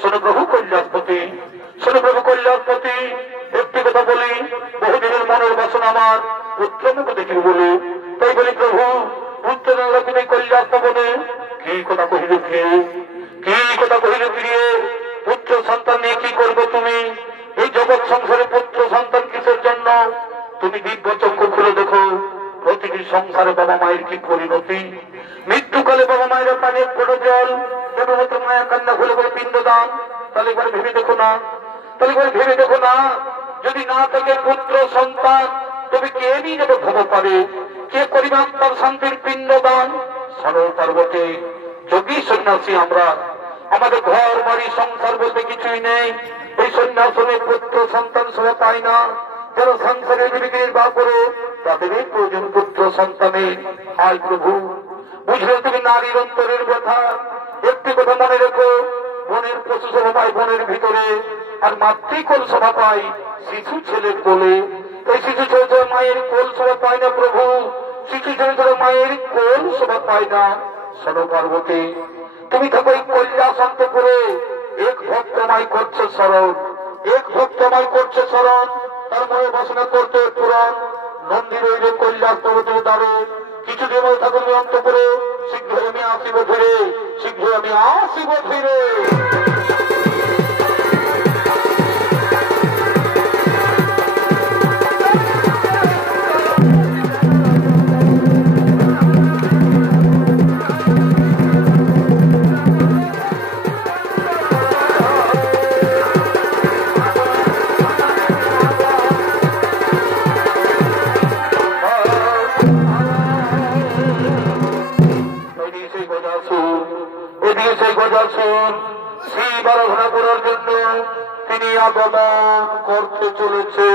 শোনো প্রভু কল্যাণপতি, শোনো প্রভু কল্যাণপতি, একটি কথা বলি, বহুদিনের মনের বাসনা আমার পুত্রমুখ দেখিব বলে, তাই বলি প্রভু পুত্র কল্যাণ ভবনে কি কথা কহিলে ফিরে, কি কথা কহিলে ফিরিয়ে, পুত্র সন্তান নিয়ে কি করবে তুমি? এই জগৎ সংসারে পুত্র সন্তান কিসের জন্য? তুমি দিব্য চক্ষু খুলে দেখো, প্রতিটি সংসারে বাবা মায়ের কি পরিণতি। মৃত্যুকালে বাবা মায়েরা পানির ফোটো জল কেবলমাত্র মায়া কান্না খুলে বলে পিণ্ডদান। তাহলে একবার ভেবে দেখো না, তাহলে একবার ভেবে দেখো না, যদি না থাকে পুত্র সন্তান তবে কে নিয়ে যাবে ভব পারে, কে করিবে আত্মার শান্তির পিণ্ডদান? সরল পার্বতী যোগী সন্ন্যাসী আমরা, আমাদের ঘর বাড়ি সংসার বলতে কিছুই নেই। এই সন্ন্যাসনে পুত্র সন্তান সহ পাই না। যারা সংসারের জীবিকা নির্বাহ করো তাদেরই প্রয়োজন পুত্র সন্তানের। আয় প্রভু বুঝলে তুমি নারীর অন্তরের ব্যথা। একটি কথা মনে রেখো, বনের পশু সভা পাই বনের ভিতরে, আর মাতৃকোল সভা পাই শিশু ছেলের কোলে। এই শিশু ছেলে মায়ের কোল সভা পায় না প্রভু, শিশু ছেলে মায়ের কোল সভা পায় না। শোনো পার্বতী তুমি থাকো এই কৈলাসান্ত করে, এক ভক্তমাই করছে স্মরণ, এক ভক্তমাই করছে স্মরণ, তার মনে বাসনা করতে পূরণ। নন্দী রইলে কৈলাস পর্বতের দ্বারে, কিছুদিন মধ্যে ঠাকুর অন্ত করে, শীঘ্র আমি আসিব ফিরে, শীঘ্র আমি আসিব ফিরে। শিব আরাধনা করার জন্য তিনি আগমন করতে চলেছে।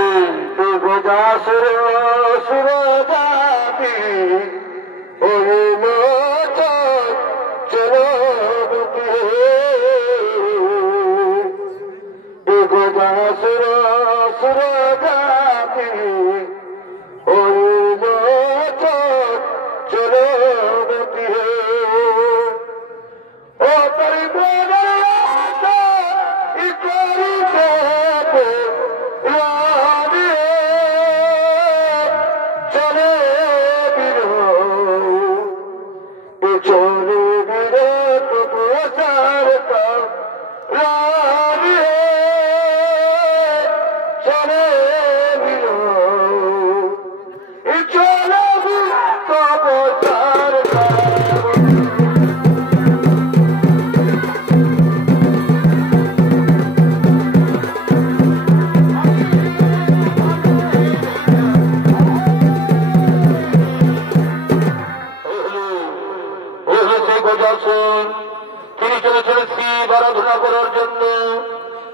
তিনি চলেছেন শিব আরাধনা করার জন্য।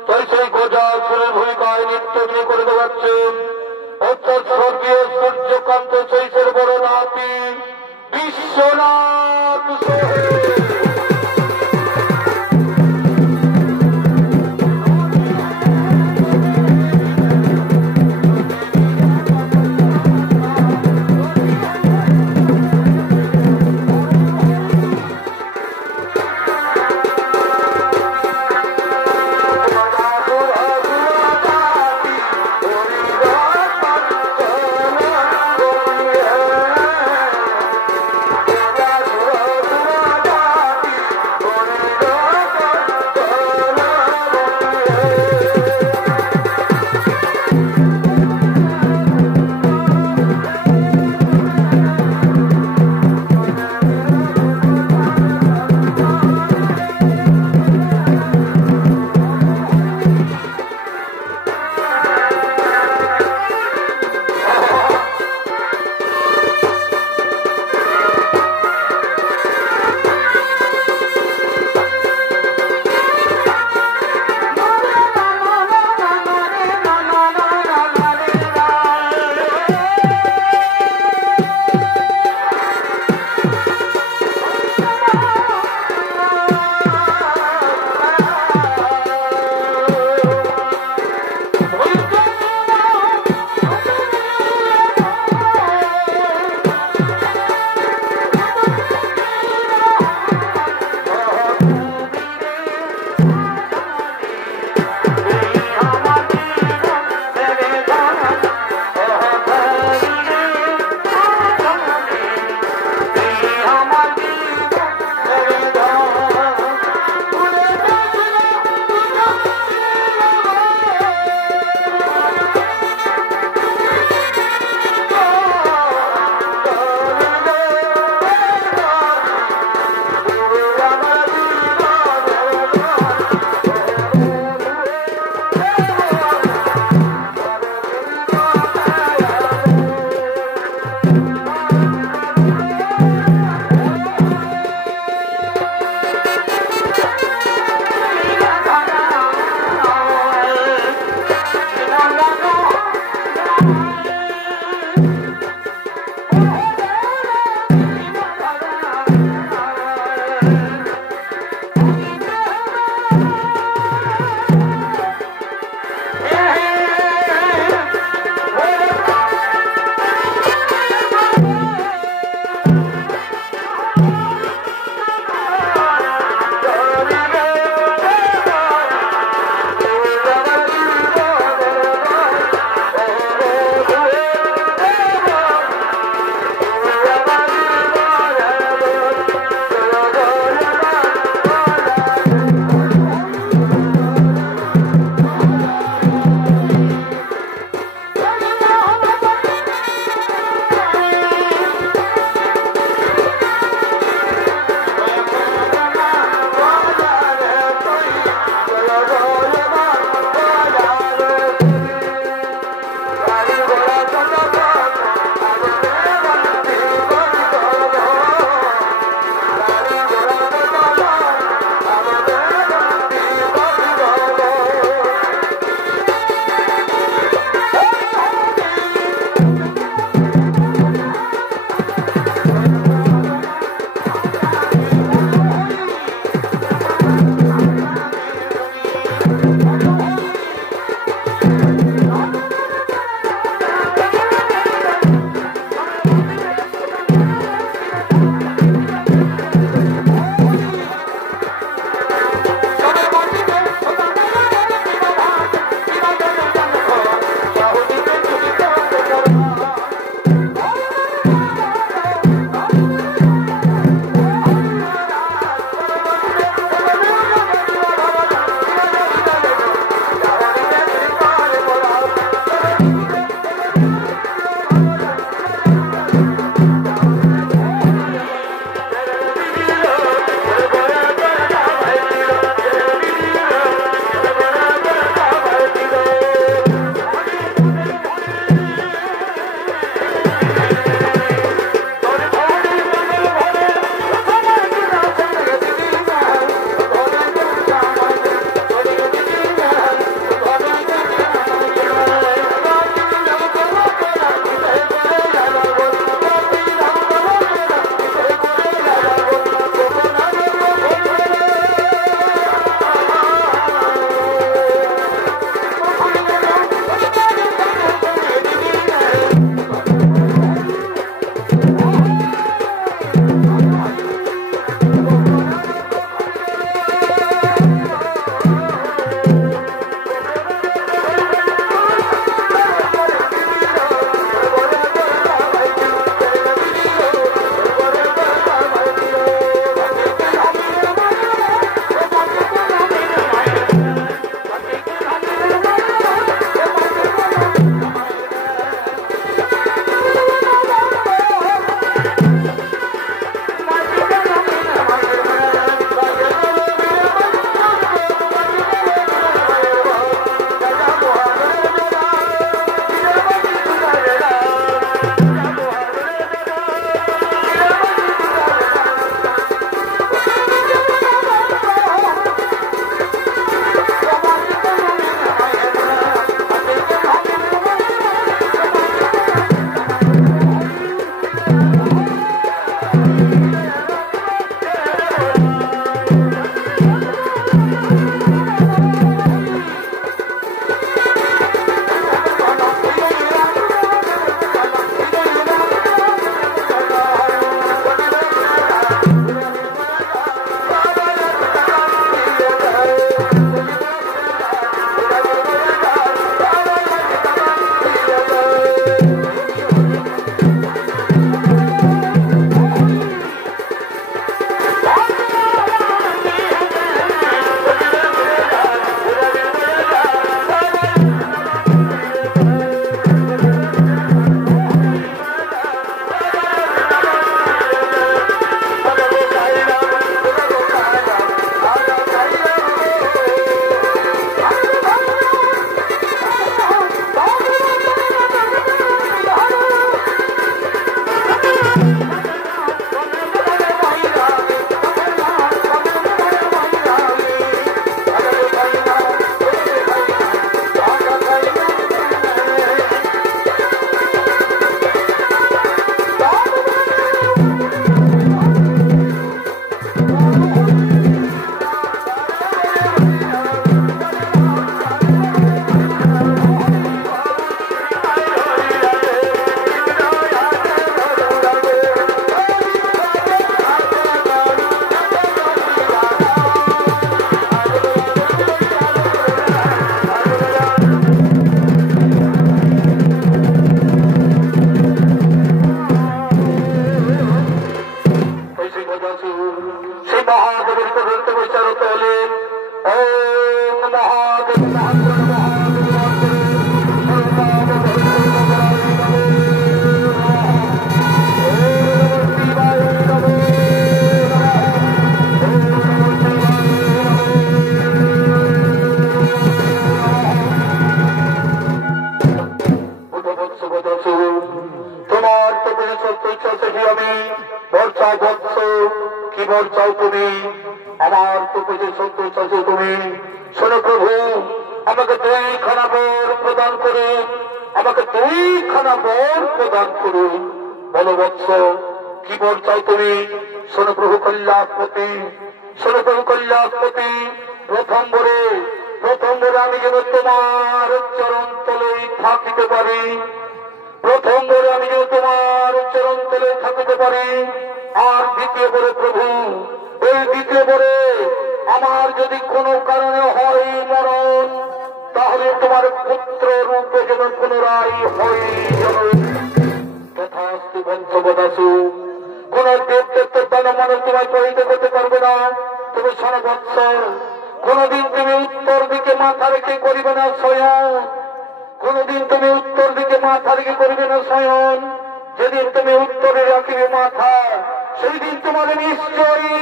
তাই সেই গজাসুরের ভূমিকায় নৃত্য তিনি করে দেওয়াচ্ছেন। অর্থাৎ স্বর্গীয় সূর্যকান্ত শৈশের বড় নাতি বিশ্বনাথ। প্রভু আমাকে 2খানা বর প্রদান করুন, আমাকে 2খানা বর প্রদান করুন। বলো বৎস, কি বর চাও তুমি? শোনো প্রভু কল্যাণপতি, শোনো প্রভু কল্যাণপতি। প্রথম বরে আমি যেন তোমার চরণ তলে থাকিতে পারি, প্রথম বরে আমি যেন তোমার চরণ তলে থাকিতে পারি। আর দ্বিতীয় বরে প্রভু, এই দ্বিতীয় বরে আমার যদি কোনো কারণে হয় মরণ, তাহলে তোমার পুত্র রূপে যেন পুনরায় হয় যেন তথাস্তু বংশবদাসু। কোন দেবদেবতার দ্বারা মানুষ তোমায় পরিহিত করতে পারবে না। তুমি শোনো বৎস, কোনদিন তুমি উত্তর দিকে মাথা রেখে করিবে না শয়ন, কোনদিন তুমি উত্তর দিকে মাথা রেখে করিবে না শয়ন। যেদিন তুমি উত্তরে রাখিবে মাথা, সেই দিন তোমার নিশ্চয়ই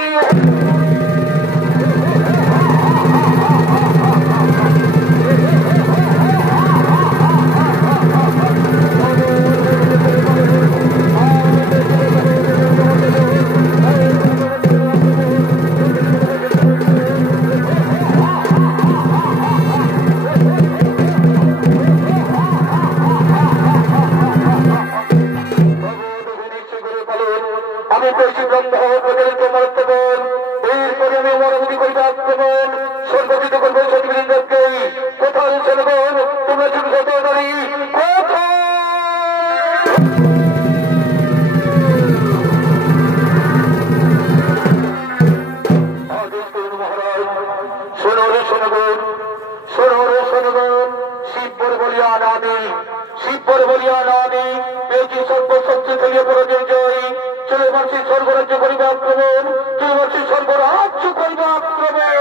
আমি পেয়েছি ব্রহ্ম প্রচারিত মর্তগণ। এরপরে আমি মরমতি করিতে আক্রমণ সর্বজিত করবো সতীবৃন্দকেই। কোথায় ছেলেগণ তোমরা শুধু সতী কোথায়? সোনরে সোনগণ, সোনরে সোনগণ, শিবর বলিয়া নামি, শিবর বলিয়া নামি পেয়েছি সর্বশক্তি থেকে পরাজয় জয়। চলে মাসি স্বর্গরাজ্য করিবে আক্রমণ, চলে মাসি স্বর্গরাজ্য করিবে আক্রমণ।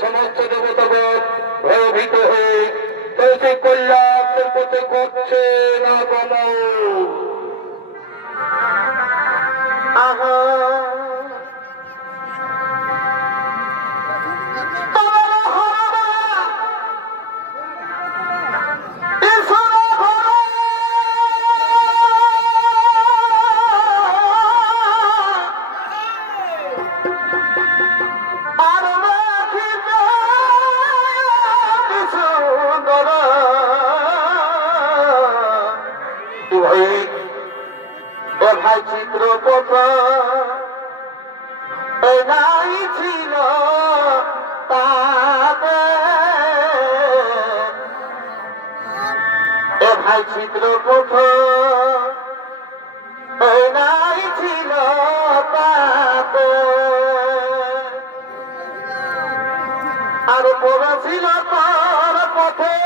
সমস্ত দেবতাগণ ভয়ভীত হয়ে তৌফিক কল্যাণের পথে করছে না গমন। আহা ভাই চিত্রপট নাই ছিল ভাই চিত্রপট নাই ছিল আর পড়েছিল তার পথে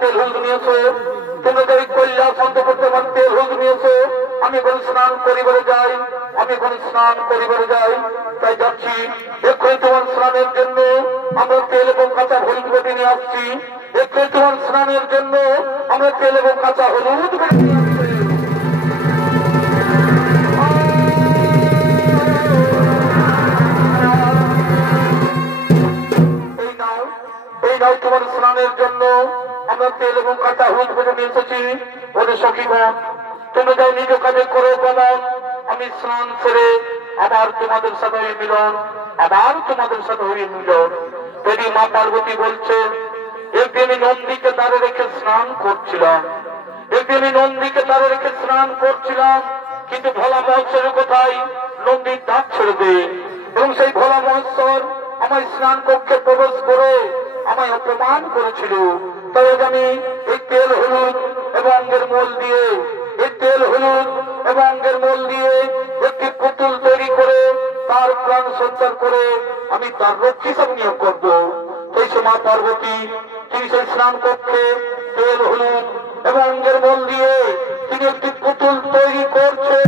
তেল হলুদ নিয়েছো, তোমরা যে কল্যাণ শান্ত করতে তেল হলুদ নিয়েছো, আমি এখন স্নান করিবারে যাই, আমি এখন স্নান করিবারে যাই, তাই যাচ্ছি। এক্ষুনি তোমার স্নানের জন্য আমরা তেল এবং কাঁচা হলুদ বেটে নিয়ে আসছি। এক্ষুনি তোমার স্নানের জন্য আমরা তেল এবং কাঁচা হলুদ বেটে নিয়ে আসছি। তোমার স্নানের জন্য আমরা তেল এবং কাঁচা হলুদ বেটে নিয়ে এসেছি। ওদের সখীগণ, তোমরা যাও নিজ কাজে করো প্রমাণ, আমি স্নান সেরে আবার তোমাদের সাথে হয়ে মিলন, আবার তোমাদের সাথে হয়ে মিলন। দেবী মা পার্বতী বলছে, একদিন আমি নন্দীকে তারে রেখে স্নান করছিলাম, একদিন আমি নন্দীকে তারে রেখে স্নান করছিলাম, কিন্তু ভোলা মহেশ্বর কোথায় নন্দীর দাঁত ছেড়ে দেয় এবং সেই ভোলা মহেশ্বর আমার স্নান কক্ষে প্রবেশ করে আমায় অপমান করেছিল। তাই আমি এই তেল হলুদ এবং অঙ্গের মূল দিয়ে, এই তেল হলুদ এবং অঙ্গের মূল দিয়ে একটি পুতুল তৈরি করে তার প্রাণ সঞ্চার করে আমি তার রক্ষী হিসাবে নিয়োগ করবো। সেই মা পার্বতী তিনি সেই স্নান কক্ষে তেল হলুদ এবং অঙ্গের মূল দিয়ে তিনি একটি পুতুল তৈরি করছে।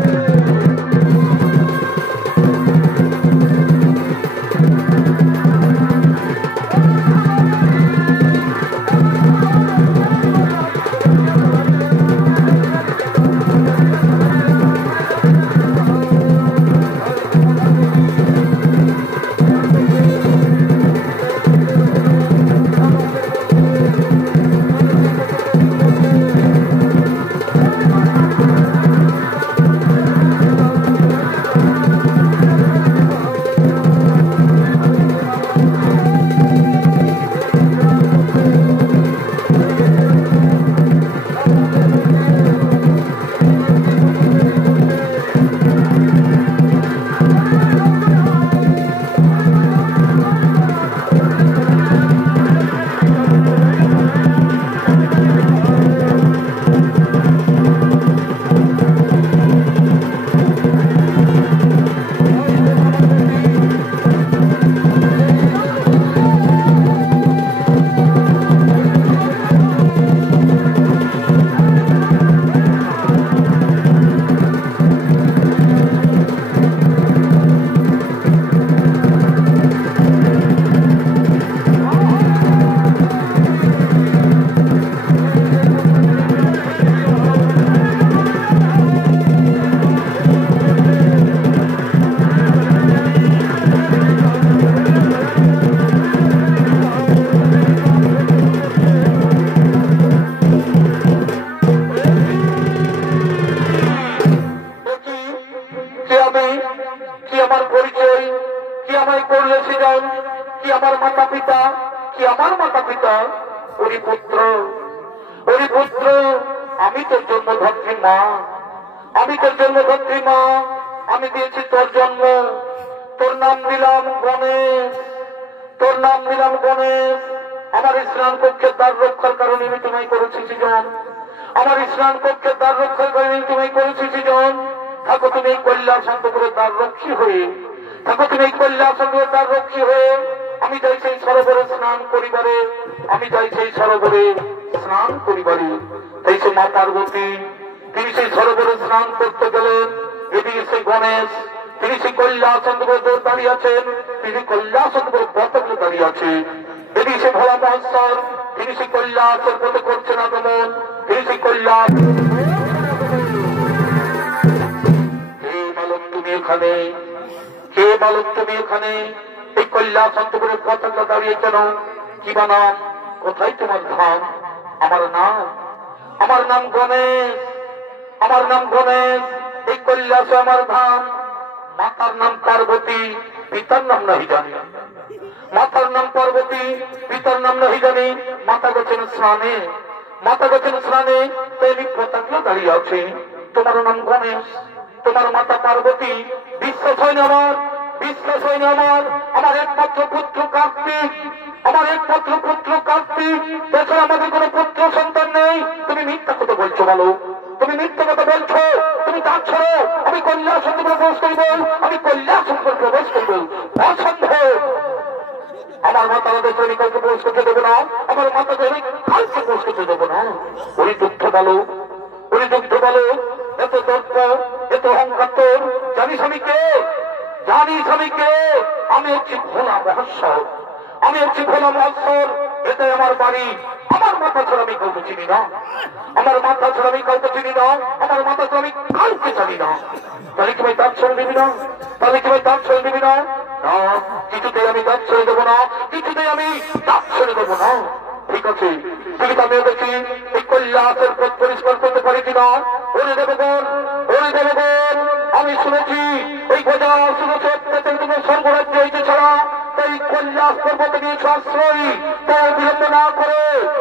তোমার পথে নিয়েছ আশ্রয়, তাই বিলম্ব না করে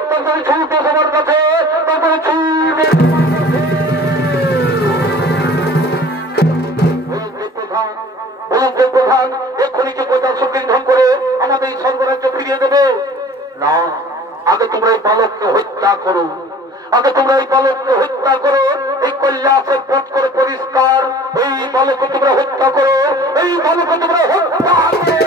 তারপরে ছুটে সবার কাছে, তারপরে ছুটে প্রধান এক্ষুনি কি প্রজাশক্তি ধ্বংস করে আমাদের এই স্বর্গরাজ্য ফিরিয়ে দেবে না। আগে তোমরা এই বালককে হত্যা করো, আগে তোমরা এই বালককে হত্যা করো। এই কৈলাসের পথ করে পরিষ্কার, এই বালককে তোমরা হত্যা করো, এই বালককে তোমরা হত্যা করো।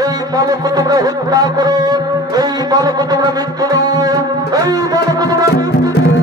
এই বালককে তোমরা হত্যা করো, এই বালককে তোমরা মৃত্যু দাও, এই বালককে তোমরা মৃত্যু দাও।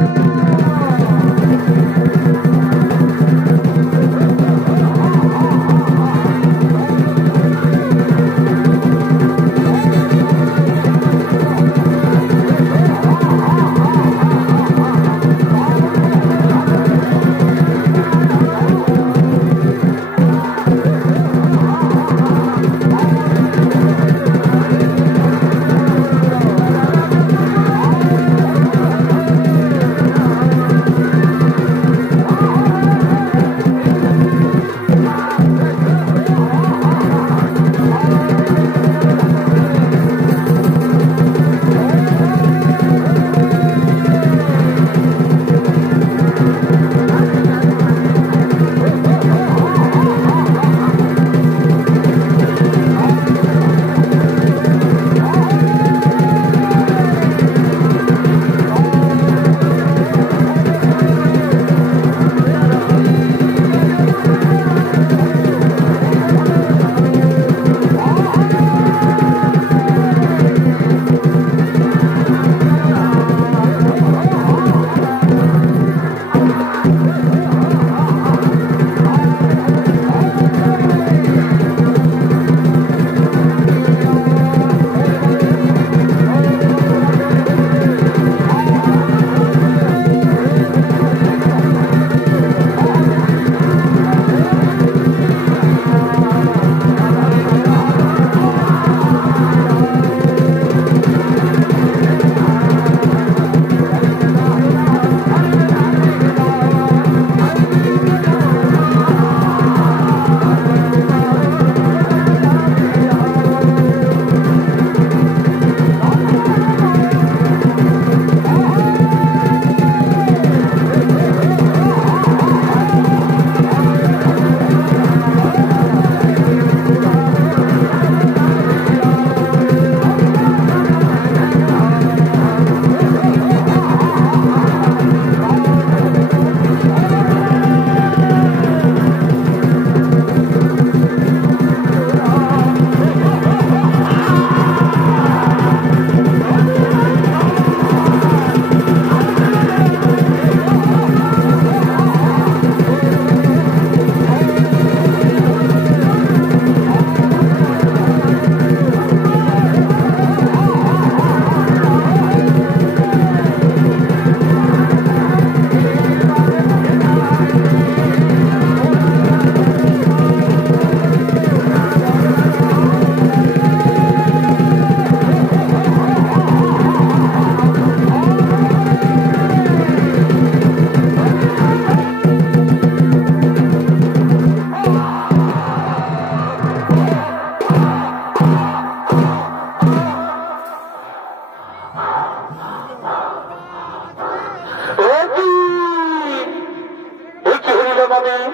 আমি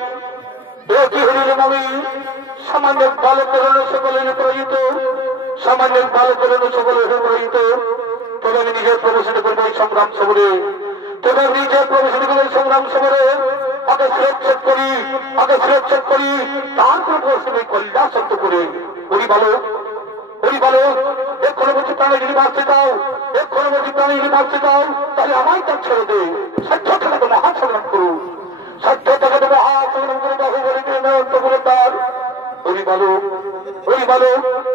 একই হরিলাম আমি সামান্য ভালো করণ সকলের প্রয়োজিত সামান্য ভালো করণ সকলের প্রয়োজিত তবে আমি নিজের প্রবেশন করবো এই সংগ্রাম সবরে তবে আমি নিজের প্রবেশন করবো এই সংগ্রাম সবরে আগে সুরক্ষেপ করি তারপর প্রশ্নে কল্যাণ সত্য করে ওই ভালো এক্ষণে বলছি প্রাণী যদি বাঁচতে দাও তাহলে আমায় তার ছেড়ে দে সাধ্য থাকাতে মহাসংগ্রাম করু সাধ্য থাকাতে মহাসংগ্রাম করে বাহুবলী তার ওই ভালো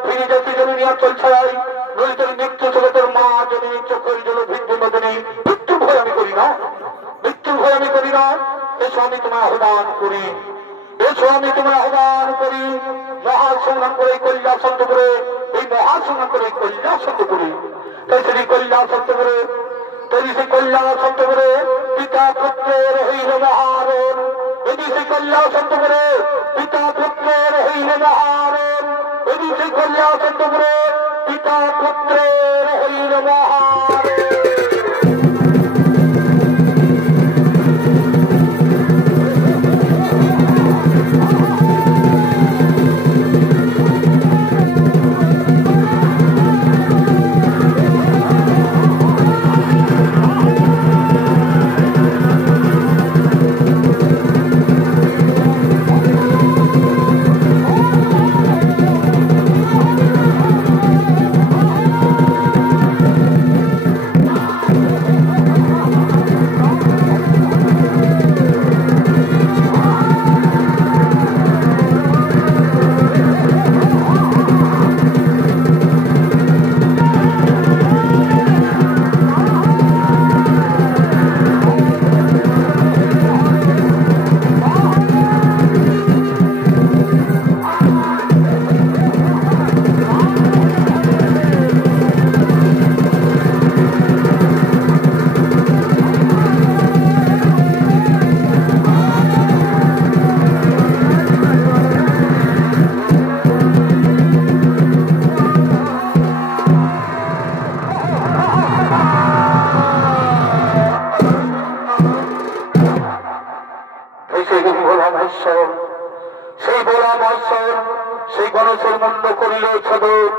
ফিরে যাচ্ছি জমি নিয়ে চল ছাড়াই নলিতের মৃত্যু জগতের মা জমি চোখের জল ভিন্ন মদনী মৃত্যুর ভয় আমি করি না এসো আমি তোমায় আহ্বান করি মহাসংগ্রাম করে কল্যাণ সত্য করে এই মহাসংগ্রাম করে কল্যাণ সত্য করে তাই সেই কল্যাণ সত্য করে পিতা পুত্রের হইল মহারণ যদি সেই কল্যাণ সত্য করে পিতা পুত্রের হইল মহারণ যদি সেই কল্যাণ সত্য করে পিতা পুত্রের হইল মহারণ সেই গণেশের মুন্ড করিল সদর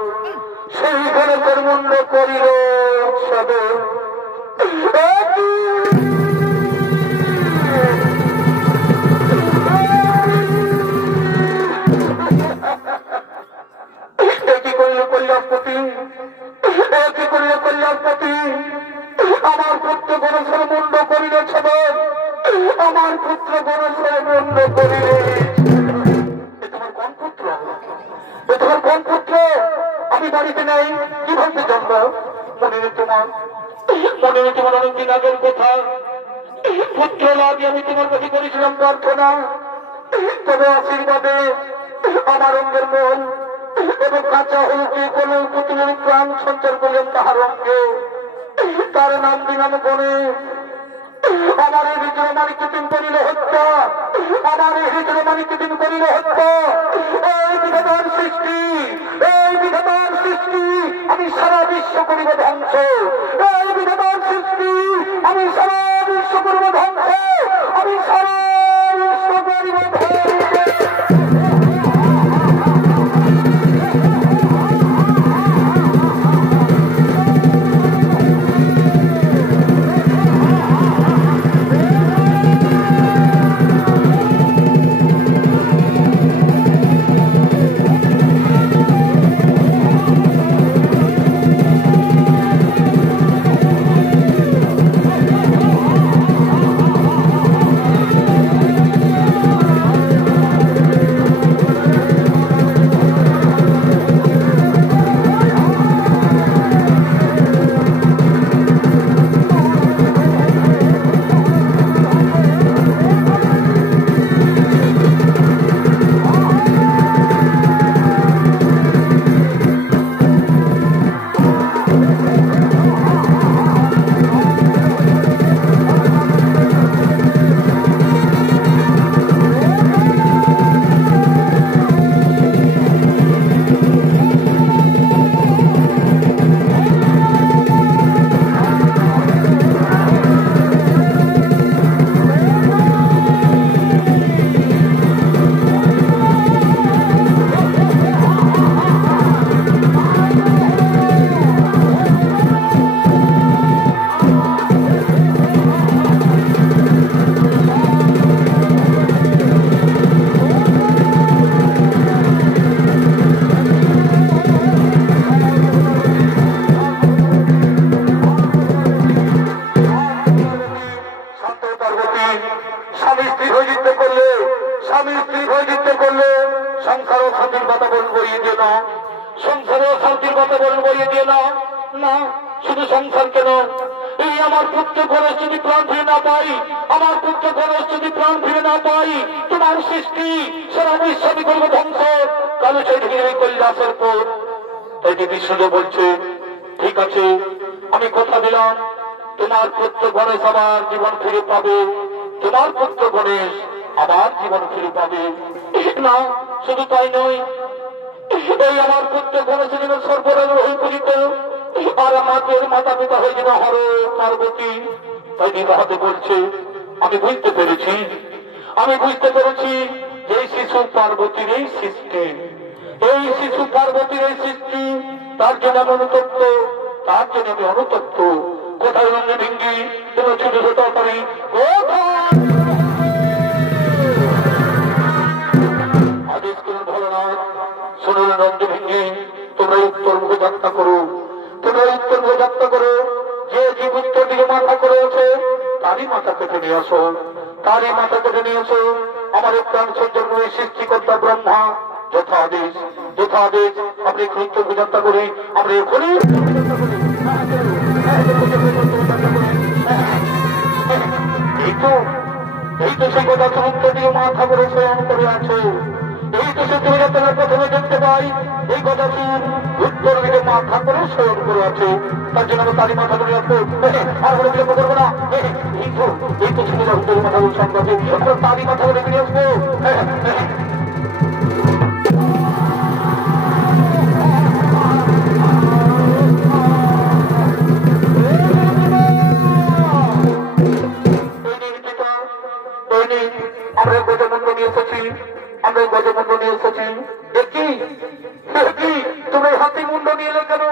সেই গণেশের মুন্ড করিল সদর কি করিল কল্যাণপতি আমার পুত্র গণেশের মুন্ড করিল সদর আমার পুত্র গণেশের মুন্ড করিল কোন পুত্র আমি বাড়িতে নাই কিভাবে জন্ম মনে নেই তোমার অনেকদিন আগের কথা পুত্র লাগে আমি তোমার কাছে করেছিলাম প্রার্থনা তবে আশীর্বাদে আমার অঙ্গের মন এবং কাঁচা হলুকে কোন পুত্রের প্রাণ সঞ্চার করলেন তাহার অঙ্গে তার নাম দিলাম গণে আমার এই হৃদয় মানিকে দিন করিল হত্যা এই বিধাতার সৃষ্টি আমি সারা বিশ্ব করিব ধ্বংস এই বিধাতার সৃষ্টি আমি সারা বিশ্ব করিব ধ্বংস আমি সারা বিশ্ব করিব স্ত্রী হয়ে যুদ্ধ করলে, স্বামী স্ত্রী হয়ে যুদ্ধ করলে সংসারও শান্তির বাতাবরণ বইয়ে দিও না, সংসারেও শান্তির বাতাবরণ বইয়ে দিও না। না, শুধু সংসার কেন, এই আমার পুত্র গণেশ যদি প্রাণ ফিরে না পাই, আমার পুত্র গণেশ যদি প্রাণ ফিরে না পাই, তোমার সৃষ্টি সারা বিশ্বব্যাপী করবে ধ্বংস, কালো সেই কৈলাসের পর। তাই বিষ্ণুদেব বলছে, ঠিক আছে, আমি কথা দিলাম, তোমার পুত্র গণেশ আবার জীবন ফিরে পাবে, তোমার পুত্র গণেশ আবার জীবন ফিরে পাবে। না, শুধু তাই নয়, এই আমার পুত্র গণেশ জীবন সর্বরাজ হয়ে পূজিত, আর আমাদের মাতা পিতা হয়ে যাবে হর পার্বতী। তাই বিবাহতে বলছে, আমি বুঝতে পেরেছি, আমি বুঝতে পেরেছি এই শিশু পার্বতীর এই সৃষ্টি, এই শিশু পার্বতীর এই সৃষ্টি, তার জন্য আমি অনুতপ্ত, তার জন্য আমি অনুতপ্ত। কোথায় রঞ্জন ভিঙ্গি, তুমি ছোট ছোট করি আদেশ করুন ভোলানাথ, শুনুন রঞ্জন ভিঙ্গি, তোমরা উত্তর মুখে যাত্রা করো, তোমরা উত্তর মুখে যাত্রা করো। যে জীব উত্তর দিকে মাথা করে আছে তারই মাথা কেটে নিয়ে আসো, তারই মাথা কেটে নিয়ে আসো। আমার প্রাণ সজ্জন সৃষ্টিকর্তা ব্রহ্মা যথা আদেশ, যথা আদেশ। আপনি উত্তর মুখে যাত্রা করি, আমরা এখনই এই তো সেই কথা উত্তর দিকে মাথা করে শয়ন করে আছে। এই তো সে তুমি যাত্রা প্রথমে দেখতে পাই, এই কথা উত্তর দিকে মাথা করে শয়ন করে আছে, তার জন্য আমরা তারই মাথা করে আসবো, আর বলে বিলম্ব করবো না। এই তো ছেলেরা উত্তর মাথা করে সংবাদে আমরা তারই মাথা করে ফিরে আসবো। আমরা গজমন্ড নিয়ে এসেছি, আমরা গজমন্ড নিয়ে এসেছি। দেখি তোমরা এই হাতি মুন্ড নিয়ে এলে কেন,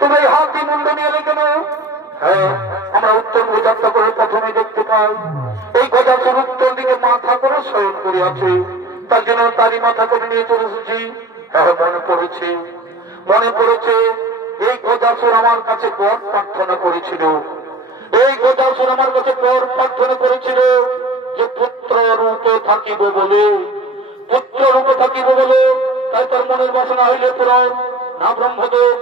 তোমরা এই হাতি মুন্ড নিয়ে এলে কেন? হ্যাঁ, আমরা উত্তর মুখে যাত্রা করে প্রথমে দেখতে পাই এই গজাসুর উত্তর দিকে মাথা করে শয়ন করে আছে, তার জন্য তারই মাথা করে নিয়ে চলে এসেছি। হ্যাঁ, মনে পড়েছে, মনে পড়েছে, এই গজাসুর আমার কাছে বর প্রার্থনা করেছিল, এই গজাসুর আমার কাছে বর প্রার্থনা করেছিল যে পুত্র রূপে থাকিব বলে, পুত্র রূপে থাকিব বলে। তাই তার মনের বাসনা হইলে পুরাণ না ব্রহ্মদেব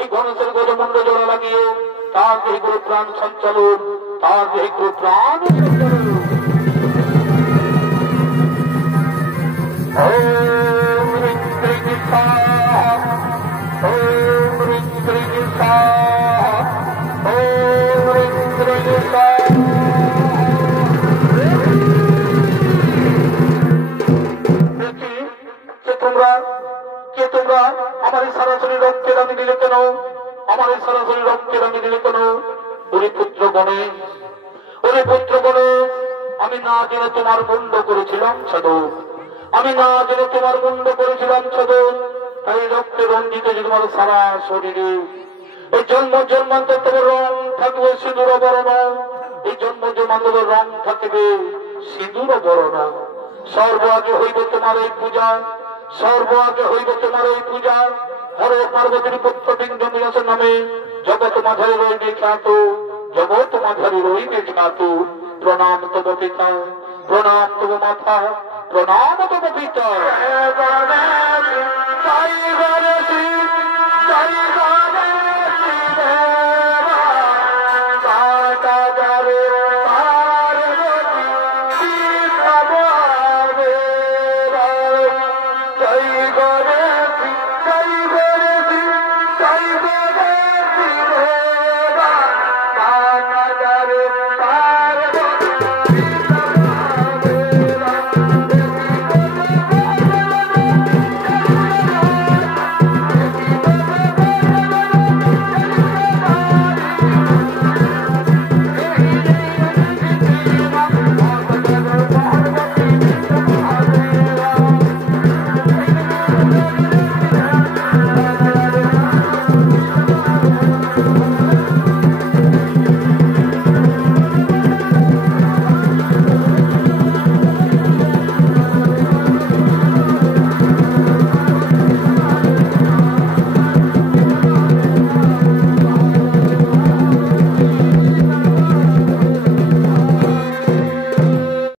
এই গণেশের গজমন্ড জোড়া লাগিয়ে তার দেহে গুরু প্রাণ সঞ্চালন, তার দেহে গুরু প্রাণ আমার সরাসরি রক্তের আমি দিলে কেন, আমার সরাসরি রক্তের আমি দিলে কেন? ওরে পুত্র গণেশ, ওরে পুত্র গণেশ, আমি না জেনে তোমার মুন্ড করেছিলাম সাধক, আমি না জেনে তোমার মুন্ড করেছিলাম সাধক। তাই রক্তে রঞ্জিত যে তোমার সারা শরীরে এই জন্ম জন্মান্তর তোমার রং থাকবে সিঁদুর বরণ, এই জন্ম জন্মান্তরের রং থাকবে সিঁদুর বরণ। সর্ব আগে হইবে তোমার এই পূজা, সর্ব আগে হইবে তোমার এই পূজা। হর পার্বতীর পুত্র বিন্দুনিয়াসের নামে জগৎ মাঝারি রইবে খ্যাত, জগৎ মাঝারি রইবে খ্যাত। প্রণাম তব পিতা, প্রণাম তব মাতা, প্রণাম তব পিতা।